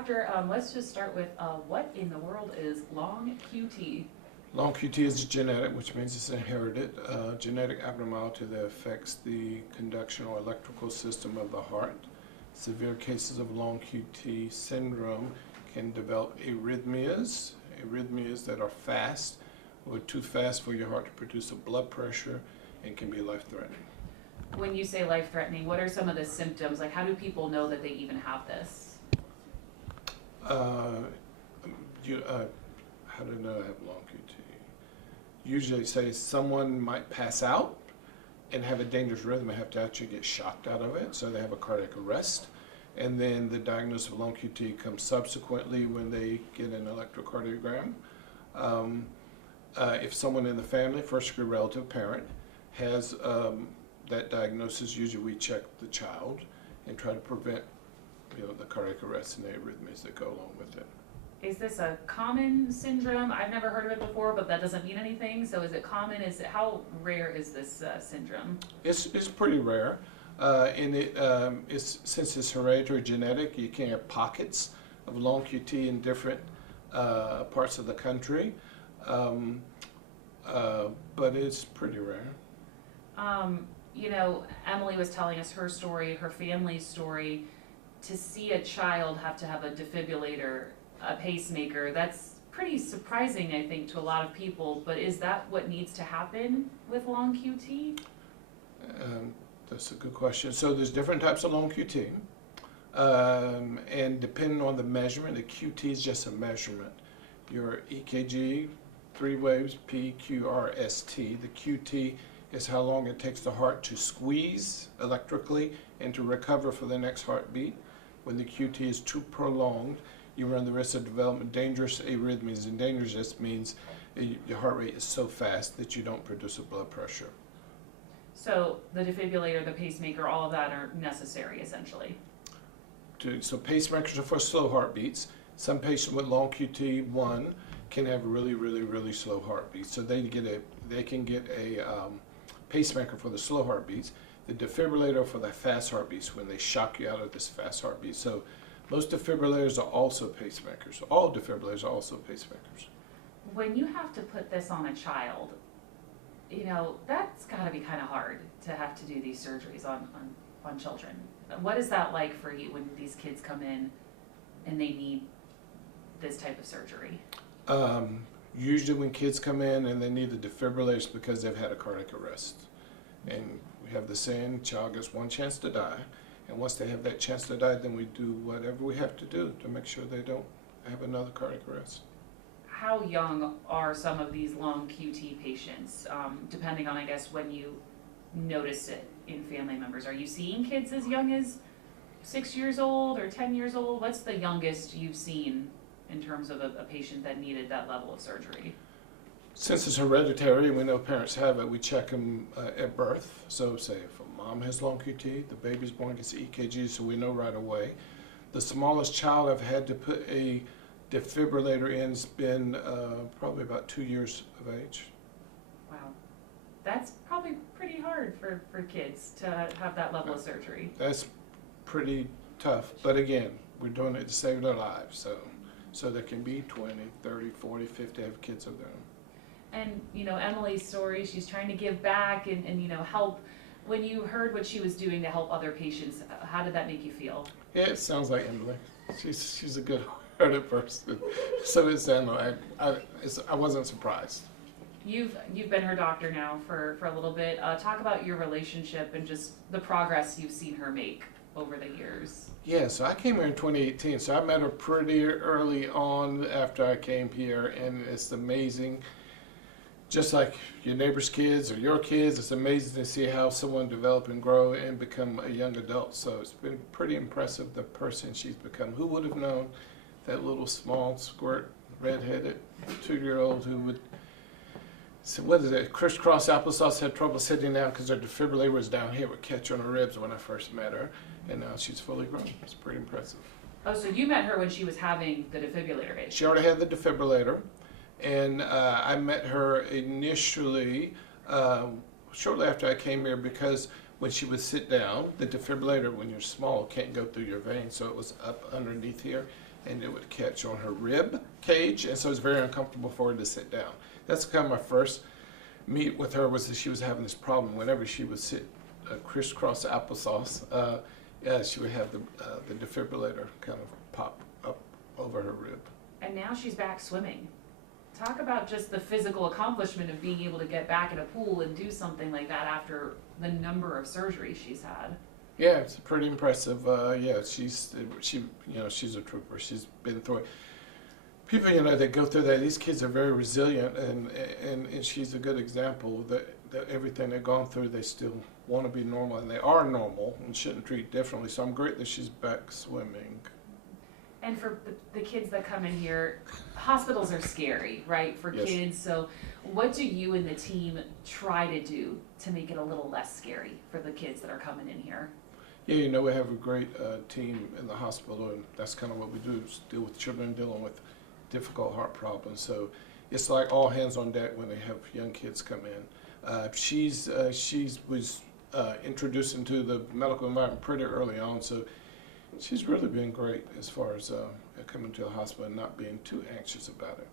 Doctor, let's just start with what in the world is long QT? Long QT is genetic, which means it's inherited genetic abnormality that affects the conduction or electrical system of the heart. Severe cases of long QT syndrome can develop arrhythmias that are fast or too fast for your heart to produce a blood pressure and can be life-threatening. When you say life-threatening, what are some of the symptoms? Like, how do people know that they even have this? How do I know I have long QT? Usually say someone might pass out and have a dangerous rhythm and have to actually get shocked out of it, so they have a cardiac arrest. And then the diagnosis of long QT comes subsequently when they get an electrocardiogram. If someone in the family, first-degree relative parent, has that diagnosis, usually we check the child and try to prevent the cardiac arrest and the arrhythmias that go along with it. Is this a common syndrome? I've never heard of it before, but that doesn't mean anything. So is it common? How rare is this syndrome? It's pretty rare. Since it's hereditary genetic, you can have pockets of long QT in different parts of the country, but it's pretty rare. Emily was telling us her story, her family's story. To see a child have to have a defibrillator, a pacemaker, that's pretty surprising, I think, to a lot of people. But is that what needs to happen with long QT? That's a good question. So there's different types of long QT, and depending on the measurement, the QT is just a measurement. Your EKG, 3 waves, P, Q, R, S, T. The QT is how long it takes the heart to squeeze electrically and to recover for the next heartbeat. When the QT is too prolonged, you run the risk of developing dangerous arrhythmias, and dangerous just means your heart rate is so fast that you don't produce a blood pressure. So the defibrillator, the pacemaker, all of that are necessary, essentially. So pacemakers are for slow heartbeats. Some patients with long QT1 can have really, really, really slow heartbeats. So they can get a pacemaker for the slow heartbeats. The defibrillator for the fast heartbeats when they shock you out of this fast heartbeat. So most defibrillators are also pacemakers. All defibrillators are also pacemakers. When you have to put this on a child, that's got to be kind of hard to have to do these surgeries on children. What is that like for you when these kids come in and they need this type of surgery? Usually when kids come in and they need the defibrillators because they've had a cardiac arrest. And we have the saying, child gets one chance to die. And once they have that chance to die, then we do whatever we have to do to make sure they don't have another cardiac arrest. How young are some of these long QT patients, depending on, I guess, when you notice it in family members? Are you seeing kids as young as 6 years old or 10 years old? What's the youngest you've seen in terms of a patient that needed that level of surgery? Since it's hereditary and we know parents have it, we check them at birth. So say if a mom has long QT, the baby's born gets EKG, so we know right away. The smallest child I've had to put a defibrillator in has been probably about 2 years of age. Wow. That's probably pretty hard for kids to have that level of surgery. That's pretty tough, but again, we're doing it to save their lives, so they can be 20, 30, 40, 50, have kids of their own. And, Emily's story, she's trying to give back and help. When you heard what she was doing to help other patients, how did that make you feel? Yeah, it sounds like Emily. She's a good-hearted person. So is Emily. I wasn't surprised. You've been her doctor now for a little bit. Talk about your relationship and just the progress you've seen her make over the years. Yeah, so I came here in 2018, so I met her pretty early on after I came here, and it's amazing. Just like your neighbor's kids or your kids, it's amazing to see how someone develop and grow and become a young adult. So it's been pretty impressive, the person she's become. Who would have known that little small squirt, redheaded 2-year-old who would, so what is it, crisscross applesauce, had trouble sitting down because her defibrillator was down here, would catch on her ribs when I first met her, and now she's fully grown. It's pretty impressive. Oh, so you met her when she was having the defibrillator issue? She already had the defibrillator. And I met her initially shortly after I came here because when she would sit down, the defibrillator, when you're small, can't go through your veins, so it was up underneath here. and it would catch on her rib cage, and so it's very uncomfortable for her to sit down. That's kind of my first meet with her, was that she was having this problem. Whenever she would sit crisscross applesauce, she would have the defibrillator kind of pop up over her rib. And now she's back swimming. Talk about just the physical accomplishment of being able to get back in a pool and do something like that after the number of surgeries she's had. Yeah, it's pretty impressive. She's a trooper. She's been through it. People, that go through that, these kids are very resilient, and she's a good example that everything they've gone through, they still want to be normal, and they are normal and shouldn't treat differently. So I'm great that she's back swimming. And for the kids that come in here, hospitals are scary, right, for Yes. kids. So what do you and the team try to do to make it a little less scary for the kids that are coming in here? Yeah, we have a great team in the hospital, and that's kind of what we do, is deal with children dealing with difficult heart problems. So it's like all hands on deck when they have young kids come in. She was introduced into the medical environment pretty early on, so she's really been great as far as coming to the hospital and not being too anxious about it.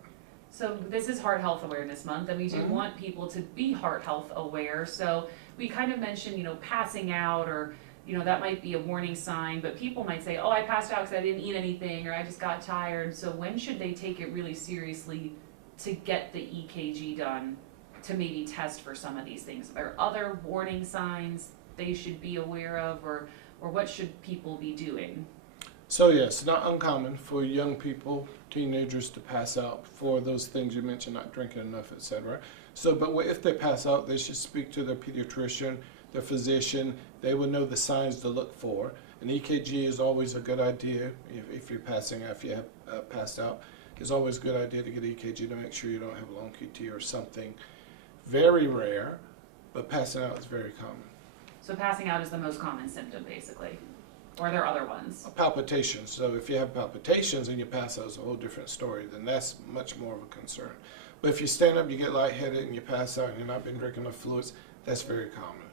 So this is Heart Health Awareness Month, and we do want people to be heart health aware. So we kind of mentioned, passing out, or, that might be a warning sign, but people might say, oh, I passed out because I didn't eat anything, or I just got tired. So when should they take it really seriously to get the EKG done to maybe test for some of these things? Are there other warning signs they should be aware of, or what should people be doing? So yes, not uncommon for young people, teenagers, to pass out for those things you mentioned, not drinking enough, etc. So, but if they pass out, they should speak to their pediatrician, their physician. They will know the signs to look for. An EKG is always a good idea if you're passing out, if you have passed out. It's always a good idea to get an EKG to make sure you don't have a long QT or something. Very rare, but passing out is very common. So passing out is the most common symptom, basically, or are there other ones? Palpitations. So if you have palpitations and you pass out, it's a whole different story. Then that's much more of a concern. But if you stand up, you get lightheaded, and you pass out, and you've not been drinking enough fluids, that's very common.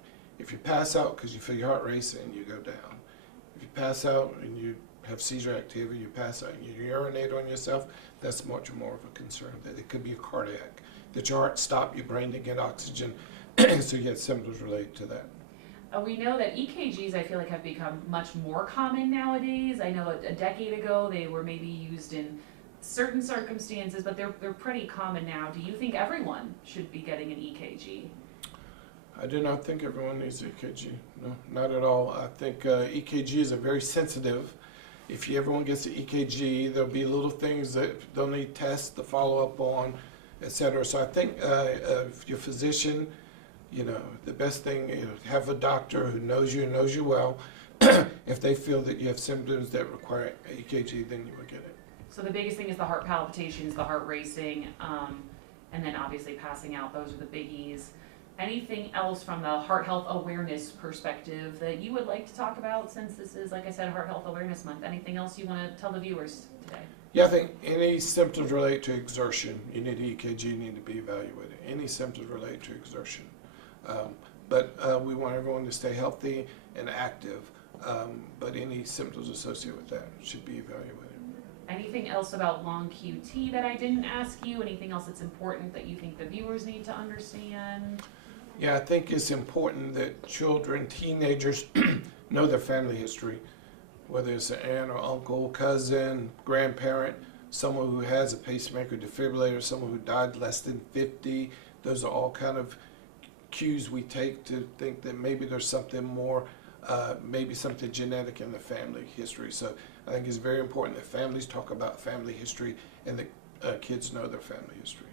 If you pass out because you feel your heart racing, you go down. If you pass out and you have seizure activity, you pass out and you urinate on yourself, that's much more of a concern. That it could be a cardiac, that your heart stopped, your brain didn't get oxygen, so you get symptoms related to that. We know that EKGs, I feel like, have become much more common nowadays. I know a decade ago they were maybe used in certain circumstances, but they're pretty common now. Do you think everyone should be getting an EKG? I do not think everyone needs EKG. No, not at all. I think EKGs are very sensitive. If everyone gets an EKG, there'll be little things that they'll need tests to follow up on, etc. So I think if your physician, the best thing is have a doctor who knows you well. If they feel that you have symptoms that require EKG, then you will get it. So the biggest thing is the heart palpitations, the heart racing, and then obviously passing out. Those are the biggies. Anything else from the heart health awareness perspective that you would like to talk about, since this is, like I said, Heart Health Awareness Month? Anything else you want to tell the viewers today? Yeah, I think any symptoms related to exertion, you need an EKG, you need to be evaluated. Any symptoms related to exertion. But we want everyone to stay healthy and active, but any symptoms associated with that should be evaluated. Anything else about long QT that I didn't ask you? Anything else that's important that you think the viewers need to understand? Yeah, I think it's important that children, teenagers, know their family history, whether it's an aunt or uncle, cousin, grandparent, someone who has a pacemaker, defibrillator, someone who died less than 50. Those are all kind of cues we take to think that maybe there's something more, maybe something genetic in the family history. So I think it's very important that families talk about family history and that kids know their family history.